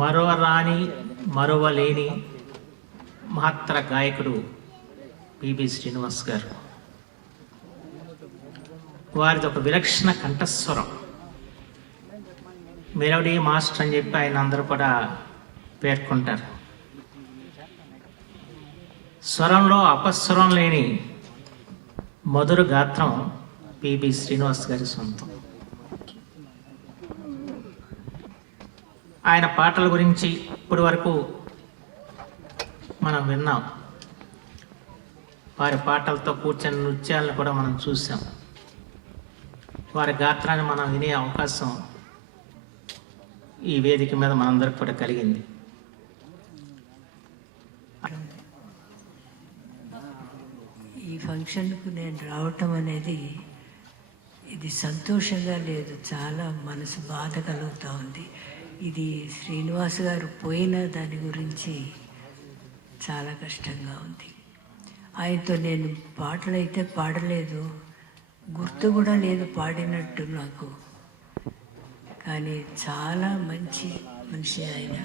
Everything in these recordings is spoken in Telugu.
మరవరాని మరవలేని మహత్తర గాయకుడు పిబి శ్రీనివాస్ గారు. వారిది ఒక విలక్షణ కంఠస్వరం, మెలోడీ మాస్టర్ అని చెప్పి ఆయన అందరూ కూడా పేర్కొంటారు. స్వరంలో అపస్వరం లేని మధుర గాత్రం పిబి శ్రీనివాస్ గారి సొంతం. ఆయన పాటల గురించి ఇప్పటి వరకు మనం విన్నాం. వారి పాటలతో కూర్చొని నృత్యాలను కూడా మనం చూసాం. వారి గాత్రాన్ని మనం వినే అవకాశం ఈ వేదిక మీద మనందరికి కూడా కలిగింది. ఈ ఫంక్షన్కు నేను రావటం అనేది ఇది సంతోషంగా లేదు, చాలా మనసు బాధ కలుగుతూ ఉంది. ఇది శ్రీనివాస్ గారు పోయిన దాని గురించి చాలా కష్టంగా ఉంది. ఆయనతో నేను పాటలు అయితే పాడలేదు, గుర్తు కూడా లేదు పాడినట్టు నాకు. కానీ చాలా మంచి మనిషి ఆయన,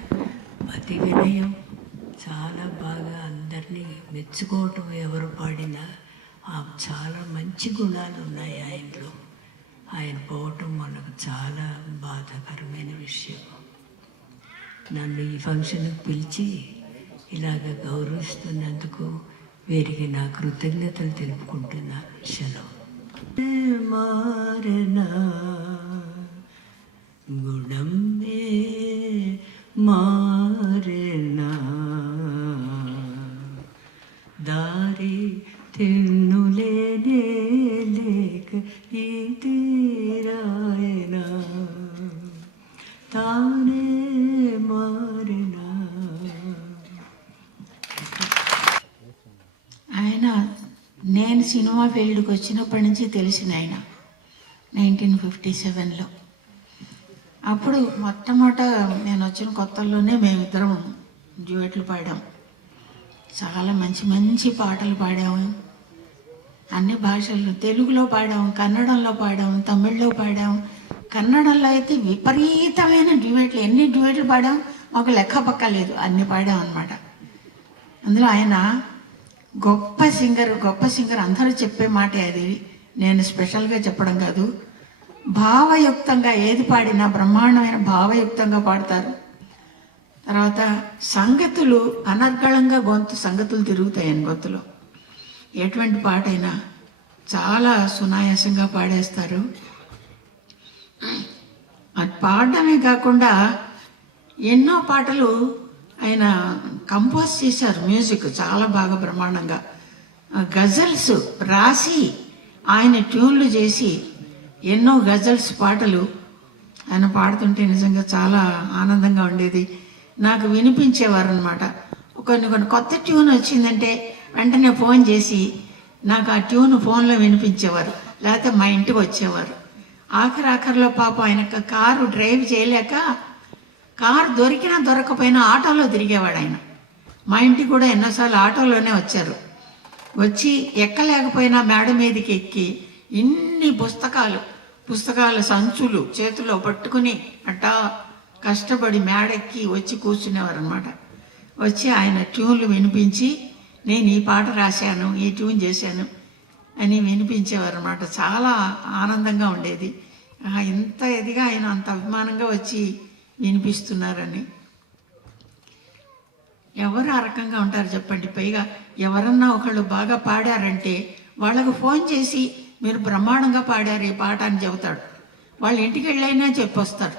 అతి వినయం, చాలా బాగా అందరినీ మెచ్చుకోవటం, ఎవరు పాడినా చాలా మంచి గుణాలు ఉన్నాయి ఆయనలో. ఆయన పోవటం మనకు చాలా బాధాకరమైన విషయం. నన్ను ఈ ఫంక్షన్కి పిలిచి ఇలాగ గౌరవిస్తున్నందుకు వీరికి నా కృతజ్ఞతలు తెలుపుకుంటున్నా. సెలవు. మారనా గుణం మారనా దారి తెన్నులేనే లేక ఈ తీరాయనా తానే మారినా. ఆయన నేను సినిమా ఫీల్డ్కి వచ్చినప్పటి నుంచి తెలిసిన ఆయన 1957లో. అప్పుడు మొట్టమొదట నేను వచ్చిన కొత్తల్లోనే మేమిద్దరం డ్యూయెట్లు పాడాం. చాలా మంచి మంచి పాటలు పాడాము. అన్ని భాషల్లో, తెలుగులో పాడాము, కన్నడంలో పాడాము, తమిళ్లో పాడాము. కన్నడంలో అయితే విపరీతమైన డ్యూయెట్లు, ఎన్ని డ్యూయెట్లు పాడాం మాకు లెక్క పక్క లేదు, అన్ని పాడాం అనమాట. అందులో ఆయన గొప్ప సింగర్ అందరూ చెప్పే మాటే అది, నేను స్పెషల్గా చెప్పడం కాదు. భావయుక్తంగా ఏది పాడినా బ్రహ్మాండమైన భావయుక్తంగా పాడతారు. తర్వాత సంగతులు అనర్గళంగా సంగతులు తిరుగుతాయి ఆయన గొంతులో. ఎటువంటి పాట అయినా చాలా సునాయాసంగా పాడేస్తారు. అది పాడడమే కాకుండా ఎన్నో పాటలు ఆయన కంపోజ్ చేశారు, మ్యూజిక్ చాలా బాగా బ్రహ్మాండంగా. గజల్స్ రాసి ఆయన ట్యూన్లు చేసి ఎన్నో గజల్స్ పాటలు ఆయన పాడుతుంటే నిజంగా చాలా ఆనందంగా ఉండేది. నాకు వినిపించేవారు అనమాట. కొన్ని కొత్త ట్యూన్ వచ్చిందంటే వెంటనే ఫోన్ చేసి నాకు ఆ ట్యూన్ ఫోన్లో వినిపించేవారు, లేకపోతే మా ఇంటికి వచ్చేవారు. ఆఖరిలో పాపం ఆయన కారు డ్రైవ్ చేయలేక కారు దొరికినా దొరకపోయినా ఆటోలో తిరిగేవాడు ఆయన. మా ఇంటికి కూడా ఎన్నోసార్లు ఆటోలోనే వచ్చారు. వచ్చి ఎక్కలేకపోయినా మేడ మీదకి ఎక్కి ఇన్ని పుస్తకాల సంచులు చేతిలో పట్టుకుని అట్టా కష్టపడి మేడెక్కి వచ్చి కూర్చునేవారు అనమాట. వచ్చి ఆయన ట్యూన్లు వినిపించి నేను ఈ పాట రాశాను, ఈ ట్యూన్ చేశాను అని వినిపించేవారు అనమాట. చాలా ఆనందంగా ఉండేది. ఇంత ఇదిగా ఆయన అంత అభిమానంగా వచ్చి వినిపిస్తున్నారని. ఎవరు ఆ రకంగా ఉంటారు చెప్పండి? పైగా ఎవరన్నా ఒకళ్ళు బాగా పాడారంటే వాళ్ళకు ఫోన్ చేసి మీరు బ్రహ్మాండంగా పాడారు ఈ పాట అని చెబుతాడు. వాళ్ళ ఇంటికి వెళ్ళైనా చెప్పొస్తారు.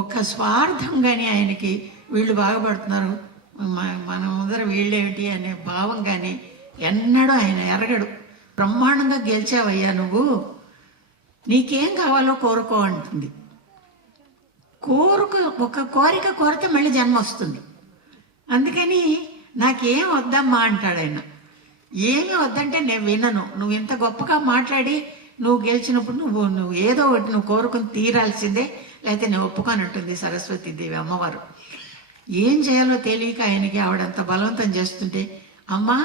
ఒక్క స్వార్థం కానీ ఆయనకి వీళ్ళు బాగుపడుతున్నారు, మన ముందర వీళ్ళేమిటి అనే భావం కానీ ఎన్నడూ ఆయన ఎరగడు. బ్రహ్మాండంగా గెలిచావయ్యా నువ్వు, నీకేం కావాలో కోరుకో అంటుంది. ఒక కోరిక కోరితే మళ్ళీ జన్మ వస్తుంది. అందుకని నాకేం వద్దమ్మా అంటాడు ఆయన. ఏమి వద్దంటే నేను వినను, నువ్వు ఇంత గొప్పగా మాట్లాడి నువ్వు గెలిచినప్పుడు నువ్వు ఏదో ఒకటి నువ్వు కోరుకుని తీరాల్సిందే, లేకపోతే నేను ఒప్పుకోనంటుంది సరస్వతీదేవి అమ్మవారు. ఏం చేయాలో తెలియక ఆయనకి ఆవిడంత బలవంతం చేస్తుంటే, అమ్మా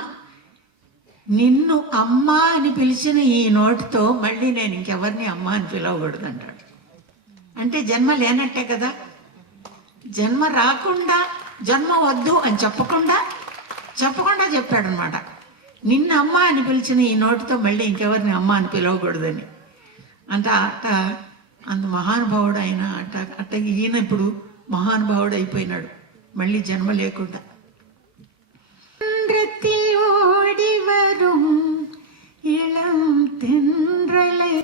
నిన్ను అమ్మా అని పిలిచిన ఈ నోటితో మళ్ళీ నేను ఇంకెవరిని అమ్మా అని పిలవకూడదు అంటాడు. అంటే జన్మ లేనట్టే కదా. జన్మ రాకుండా జన్మ వద్దు అని చెప్పకుండా చెప్పాడనమాట. నిన్న అమ్మ అని పిలిచిన ఈ నోటితో మళ్ళీ ఇంకెవరిని అమ్మ అని పిలవకూడదని. అంత మహానుభావుడు ఆయన. అట్ట ఈయన ఇప్పుడు మహానుభావుడు అయిపోయినాడు మళ్ళీ జన్మ లేకుండా. ஓடி வரும் இளம் தென்றலை